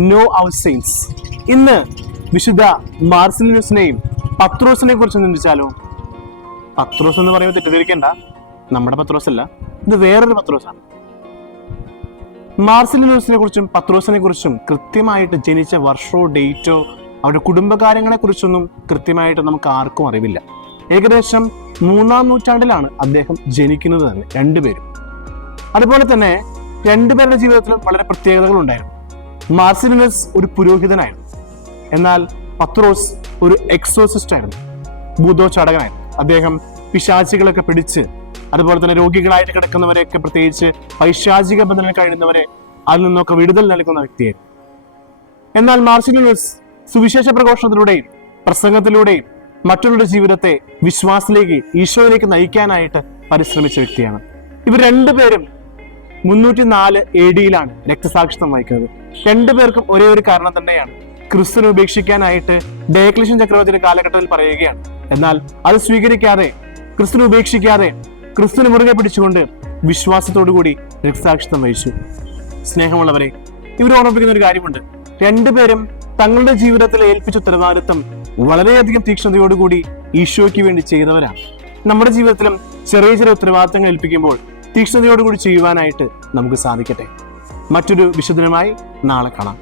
No അവർ saints. ഇന്ന് വിശുദ്ധ മാർസിലിനസിനെയും പത്രോസിനെ കുറിച്ച് ചിന്തിച്ചാലോ? പത്രോസ് എന്ന് പറയുമ്പോൾ തെറ്റിദ്ധരിക്കേണ്ട, നമ്മുടെ പത്രോസ് അല്ല, ഇത് വേറൊരു പത്രോസാണ്. മാർസിലിനസിനെ കുറിച്ചും പത്രോസിനെ കുറിച്ചും കൃത്യമായിട്ട് ജനിച്ച വർഷമോ ഡേറ്റോ അവരുടെ കുടുംബകാര്യങ്ങളെ കുറിച്ചൊന്നും കൃത്യമായിട്ട് നമുക്ക് ആർക്കും അറിവില്ല. ഏകദേശം 3-ാം നൂറ്റാണ്ടിലാണ് അദ്ദേഹം ജനിക്കുന്നത് തന്നെ, രണ്ടുപേരും. അതുപോലെ തന്നെ രണ്ടുപേരുടെ ജീവിതത്തിലും വളരെ പ്രത്യേകതകൾ ഉണ്ടായിരുന്നു. മാർസിലിനസ് ഒരു പുരോഹിതനായിരുന്നു, എന്നാൽ പത്രോസ് ഒരു എക്സോസിസ്റ്റ് ആയിരുന്നു, ഭൂതോച്ചാടകനായിരുന്നു. അദ്ദേഹം പിശാചികളൊക്കെ പിടിച്ച്, അതുപോലെ തന്നെ രോഗികളായിട്ട് കിടക്കുന്നവരെയൊക്കെ, പ്രത്യേകിച്ച് പൈശാചിക ബന്ധനം കഴിയുന്നവരെ അതിൽ നിന്നൊക്കെ വിടുതൽ നൽകുന്ന വ്യക്തിയായിരുന്നു. എന്നാൽ മാർസിലിനസ് സുവിശേഷ പ്രഘോഷണത്തിലൂടെയും പ്രസംഗത്തിലൂടെയും മറ്റുള്ളവരുടെ ജീവിതത്തെ വിശ്വാസത്തിലേക്ക്, ഈശോയിലേക്ക് നയിക്കാനായിട്ട് പരിശ്രമിച്ച വ്യക്തിയാണ്. ഇവർ രണ്ടുപേരും 304 AD രക്തസാക്ഷിത്വം വഹിക്കുന്നത്. രണ്ടുപേർക്കും ഒരേ ഒരു കാരണം തന്നെയാണ്, ക്രിസ്തുവിനെ ഉപേക്ഷിക്കാനായിട്ട് ഡയക്ലീഷ്യൻ ചക്രവർത്തിയുടെ കാലഘട്ടത്തിൽ പറയുകയാണ്. എന്നാൽ അത് സ്വീകരിക്കാതെ, ക്രിസ്തുവിനെ ഉപേക്ഷിക്കാതെ, ക്രിസ്തുവിനെ മുറുകെ പിടിച്ചുകൊണ്ട് വിശ്വാസത്തോടു കൂടി രക്തസാക്ഷിത്വം വഹിച്ചു. സ്നേഹമുള്ളവരെ, ഇവർ ഓർമ്മിപ്പിക്കുന്ന ഒരു കാര്യമുണ്ട്. രണ്ടുപേരും തങ്ങളുടെ ജീവിതത്തിൽ ഏൽപ്പിച്ച ഉത്തരവാദിത്വം വളരെയധികം തീക്ഷ്ണതയോടുകൂടി ഈശോയ്ക്ക് വേണ്ടി ചെയ്തവരാണ്. നമ്മുടെ ജീവിതത്തിലും ചെറിയ ചെറിയ ഉത്തരവാദിത്തങ്ങൾ ഏൽപ്പിക്കുമ്പോൾ തീക്ഷ്ണതയോടുകൂടി ചെയ്യുവാനായിട്ട് നമുക്ക് സാധിക്കട്ടെ. മറ്റൊരു വിശുദ്ധനുമായി നാളെ കാണാം.